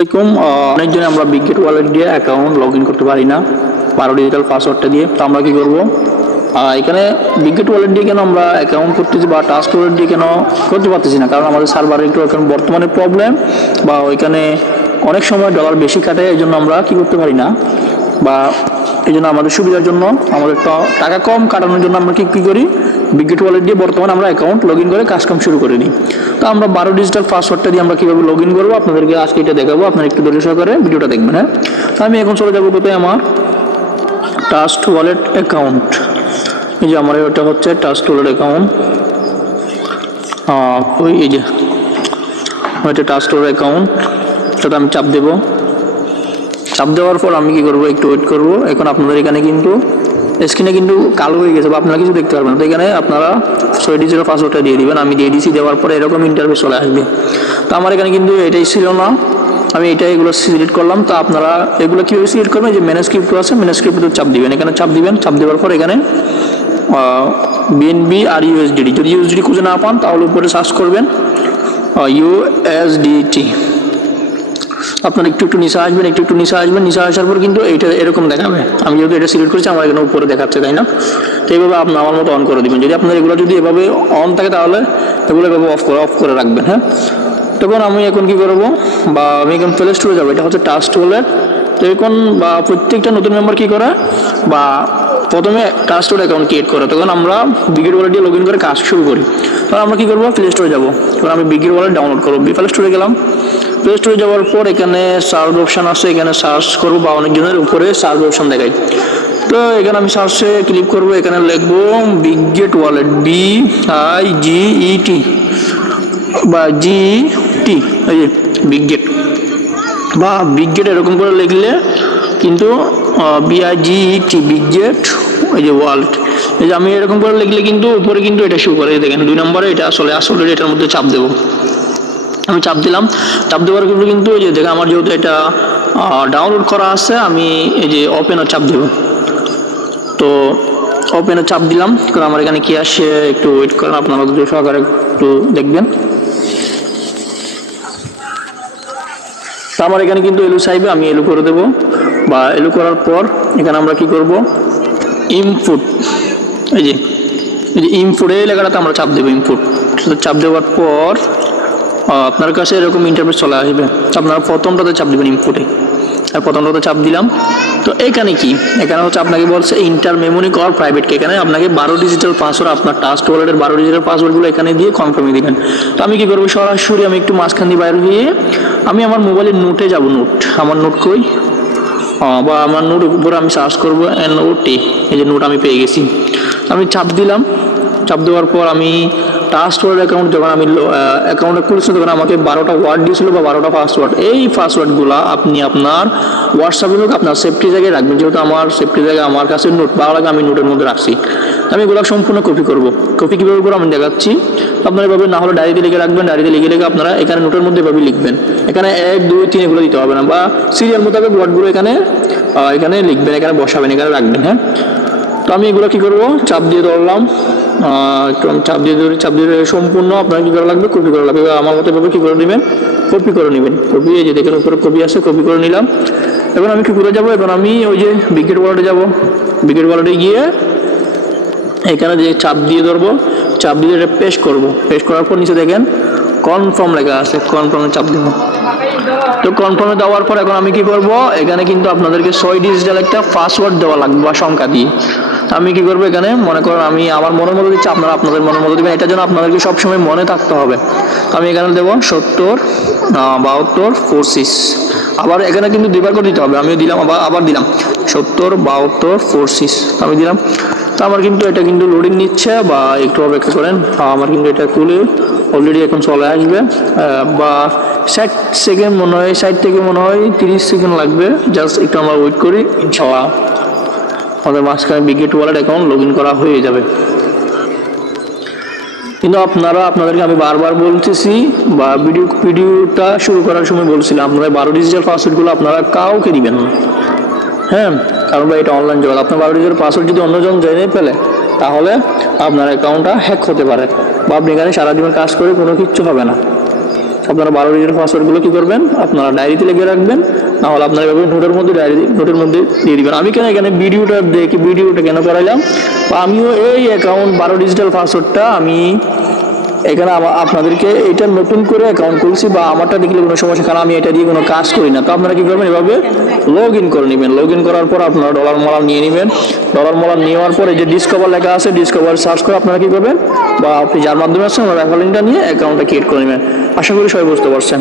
আসসালামাইকুম। অনেকজন আমরা বিগগেট ওয়ালেট দিয়ে অ্যাকাউন্ট লগ ইন করতে পারি না 12 ডিজিটাল পাসওয়ার্ডটা দিয়ে। তো আমরা কি করব, এখানে বিগগেট ওয়ালেট দিয়ে কেন আমরা অ্যাকাউন্ট করতেছি বা ট্রাস্ট ওয়ালেট দিয়ে কেন করতে পারতেছি না? কারণ আমাদের সার্ভারে একটু এখন বর্তমানে প্রবলেম, বা ওইখানে অনেক সময় ডলার বেশি কাটে, এই জন্য আমরা কি করতে পারি না, বা এই জন্য আমাদের সুবিধার জন্য, আমাদের টাকা কম কাটানোর জন্য আমরা কি করি, বিগগেট ওয়ালেট দিয়ে বর্তমানে আমরা অ্যাকাউন্ট লগ ইন করে কাজকাম শুরু করে দিই। তো আমরা 12 ডিজিটাল পাসওয়ার্ডটা দিয়ে আমরা কীভাবে লগ ইন করবো আপনাদেরকে আজকে এটা দেখাবো। আপনারা একটু ধৈর্য সহকারে ভিডিওটা দেখবেন। হ্যাঁ, তো আমি এখন চলে যাবো কোথায়, আমার ট্রাস্ট ওয়ালেট অ্যাকাউন্ট। এই যে আমার এটা হচ্ছে ট্রাস্ট ওয়ালেট অ্যাকাউন্ট। ওই এই যে এটা ট্রাস্ট ওয়ালেট অ্যাকাউন্ট, সেটা আমি চাপ দেবো। চাপ দেওয়ার পর আমি কি করব, একটু ওয়েট করব। এখন আপনাদের এখানে কিন্তু স্ক্রিনে কিন্তু কালো হয়ে গেছে বা আপনারা কিছু দেখতে পারবেন না। তো এখানে আপনারা 6 ডিজিটের পাসওয়ার্ডটা দিয়ে দিবেন। আমি দিয়ে দিয়েছি, দেওয়ার পরে এরকম ইন্টারফেস চলে আসবে। তো আমার এখানে কিন্তু এটাই ছিল না, আমি এগুলো সিলেক্ট করলাম। তো আপনারা এগুলো কীভাবে সিলেক্ট করবেন, যে ম্যানেজ ক্রিপ্টো আছে, ম্যানেজ ক্রিপ্টোতে চাপ দিবেন। এখানে চাপ দিবেন, চাপ দেওয়ার পর এখানে বিএনবি আর ইউএসডিটি, যদি ইউএসডিটি খুঁজে না পান তাহলে উপরে সার্চ করবেন ইউএসডিটি। আপনারা একটু নিচে আসবেন, একটু নিচে আসবেন। নিচে আসার পর কিন্তু এইটা এরকম দেখাবে। আমি যেহেতু এটা সিলেক্ট করেছি, আমার এখানে উপরে দেখাচ্ছে, তাই না? তো এইভাবে আপনি আমার মতো অন করে দেবেন। যদি আপনার এগুলো যদি এভাবে অন থাকে তাহলে এগুলো এভাবে অফ করে রাখবেন। হ্যাঁ, তখন আমি এখন কি করব, বা আমি এখন প্লে স্টোরে যাবো। এটা হচ্ছে ট্রাস্ট ওয়ালেট। তো এখন বা প্রত্যেকটা নতুন মেম্বার কি করে, বা প্রথমে ট্রাস্ট ওয়ালেট অ্যাকাউন্ট ক্রিয়েট করে, তখন আমরা বিগগেট ওয়ালেট দিয়ে লগ ইন করে কাজ শুরু করি। তখন আমরা কি করবো, প্লে স্টোরে যাবো। তখন আমি বিগগেট ওয়ালেট ডাউনলোড করবো। প্লে স্টোরে গেলাম। প্লে স্টোরে যাওয়ার পর এখানে সার্চ অপশান আছে, এখানে সার্চ করবো, বা অনেকজনের উপরে সার্চ অপশান দেখাই। তো এখানে আমি সার্চে ক্লিক করবো। এখানে লিখবো বিগগেট ওয়ালেট, BIGET বা GT, এই যে বিগগেট বা বিগগেট এরকম করে লিখলে কিন্তু BIGET বিগগেট, এই যে ওয়ালেট, এই যে আমি এরকম করে লিখলে কিন্তু উপরে কিন্তু এটা শো করে। দেখেন 2 নম্বরে এটা আসলে এটার মধ্যে চাপ দেবো। আমি চাপ দিলাম। চাপ দেওয়ার কিন্তু এই যে দেখেন, আমার যেহেতু এটা ডাউনলোড করা আছে, আমি এই যে ওপেনের চাপ দেব। তো ওপেনের চাপ দিলাম, কারণ আমার এখানে কি আসে, একটু ওয়েট করেন, আপনারা সহকারে একটু দেখবেন। তো আমার এখানে কিন্তু এলু চাইবে, আমি এলু করে দেব। বা এলু করার পর এখানে আমরা কি করব, ইনপুট, এই যে ইনপুট এই লেখাটাতে আমরা চাপ দেবো। ইনপুট চাপ দেওয়ার পর আপনার কাছে এরকম ইন্টারফেস চলে আসবে। আপনারা প্রথমটাতে চাপ দিবেন, ইনপুটে। আর প্রথমটাতে চাপ দিলাম। তো এখানে কি, এখানে হচ্ছে আপনাকে বলছে ইন্টার মেমোরি কর প্রাইভেট কি। এখানে আপনাকে 12 ডিজিটাল পাসওয়ার্ড, আপনার ট্রাস্ট ওয়ালেটের 12 ডিজিটাল পাসওয়ার্ডগুলো এখানে দিয়ে কনফার্মে দিবেন। তো আমি কি করবো, সরাসরি আমি একটু মাঝখান দিয়ে বাইরে গিয়ে আমি আমার মোবাইলের নোটে যাব। নোট, আমার নোট কই, বা আমার নোটের উপরে আমি সার্চ করবো NOT, এই যে নোট আমি পেয়ে গেছি। আমি চাপ দিলাম। চাপ দেওয়ার পর আমি ট্রাস্ট ওয়ালেট অ্যাকাউন্ট, যখন আমি অ্যাকাউন্টটা খুলেছি তখন আমাকে 12টা ওয়ার্ড দিয়েছিল বা 12টা পাসওয়ার্ড। এই পাসওয়ার্ডগুলো আপনি আপনার হোয়াটসঅ্যাপে হোক আপনার সেফটি জায়গায় রাখবেন। যেহেতু আমার সেফটি জায়গায় আমার কাছে নোট ভালো লাগে, আমি নোটের মধ্যে রাখছি। আমি এগুলো সম্পূর্ণ কপি করবো। কপি কীভাবে করবো আমি দেখাচ্ছি। আপনারা এভাবে না হলে ডায়েরিতে লিখে রাখবেন। ডায়েরিতে লিখে আপনারা এখানে নোটের মধ্যে এভাবে লিখবেন। এখানে 1, 2, 3 এগুলো দিতে হবে না, বা সিরিয়াল মোতাবেক ওয়ার্ডগুলো এখানে লিখবেন, এখানে বসাবেন, এখানে রাখবেন। হ্যাঁ, তো আমি এগুলো কি করবো, চাপ দিয়ে ধরলাম। একটু আমি চাপ দিয়ে সম্পূর্ণ আপনার কি করা লাগবে, কপি করা লাগবে। আমার মতো এভাবে কি করে নেবেন, কপি করে নেবেন। কপি, এই যে দেখেন উপরে কপি আছে, কপি করে নিলাম। এখন আমি কি করে যাবো, এখন আমি ওই যে বিগগেট ওয়ালেটে যাবো। বিগগেট ওয়ালেটে গিয়ে এখানে যে চাপ দিয়ে ধরবো, চাপ দিয়ে এটা পেস্ট করবো। পেস্ট করার পর নিচে দেখেন কনফার্ম লেখা আছে, কনফার্মে চাপ দেবো। তো কনফার্মে দেওয়ার পর এখন আমি কি করব, এখানে কিন্তু আপনাদেরকে 6 ডিজিটাল একটা পাসওয়ার্ড দেওয়া লাগবে বা সংখ্যা দিয়ে। আমি কি করবো, এখানে মনে করেন আমি আমার মনের মতো দিচ্ছি, আপনারা আপনাদের মনের মতো দিবেন। এটার জন্য আপনাদেরকে সবসময় মনে থাকতে হবে। তো আমি এখানে দেবো 70 72 46। আবার এখানে কিন্তু 2বার করে দিতে হবে। আমিও দিলাম, আবার দিলাম 70 72 46, আমি দিলাম। তো আমার কিন্তু এটা কিন্তু লোডিং নিচ্ছে, বা একটু অপেক্ষা করেন। আমার কিন্তু এটা খুলে অলরেডি এখন চলে আসবে, বা 60 সেকেন্ড মনে হয়, 60 থেকে মনে হয় 30 সেকেন্ড লাগবে। জাস্ট একটু আমরা ওয়েট করি, ইনশাআল্লাহ আমাদের মাঝখানে বিগগেট ওয়ালেট অ্যাকাউন্ট লগ ইন করা হয়ে যাবে। কিন্তু আপনাদেরকে আমি বারবার বলতেছি, বা ভিডিওটা শুরু করার সময় বলছিলাম, আপনারা 12 ডিজিটাল পাসওয়ার্ডগুলো আপনারা কাউকে দিবেন না। হ্যাঁ, কারণ এটা অনলাইন জগৎ। আপনার 12 ডিজিটাল পাসওয়ার্ড যদি অন্যজন জেনে ফেলে তাহলে আপনার অ্যাকাউন্টটা হ্যাক হতে পারে, বা আপনি এখানে সারা জীবন কাজ করে কোনো কিচ্ছু হবে না। আপনারা 12 ডিজিটের পাসওয়ার্ডগুলো কি করবেন, আপনারা ডায়েরিতে লিখে রাখবেন, না হলে আপনারা এভাবে নোটের মধ্যে দিয়ে দিবেন। আমি কেন এখানে ভিডিওটা কেন করাইলাম, বা আমিও এই অ্যাকাউন্ট 12 ডিজিটাল পাসওয়ার্ডটা আমি এখানে আপনাদেরকে এটা নতুন করে অ্যাকাউন্ট খুলছি, বা আমারটা দেখলে কোনো সমস্যা, কারণ আমি এটা দিয়ে কোনো কাজ করি না। তো আপনারা কি করবেন, এভাবে লগ ইন করে নেবেন। লগ ইন করার পর আপনারা ডলার মলার নিয়ে নেবেন। ডলার মলার নেওয়ার পরে যে ডিসকভার লেখা আছে, ডিসকভার সার্চ করে আপনারা কি করবেন, বা আপনি যার মাধ্যমে আসছেন ওনার রেফারেল লিঙ্কটা নিয়ে অ্যাকাউন্টটা ক্রিয়েট করে নেবেন। আশা করি সবাই বুঝতে পারছেন।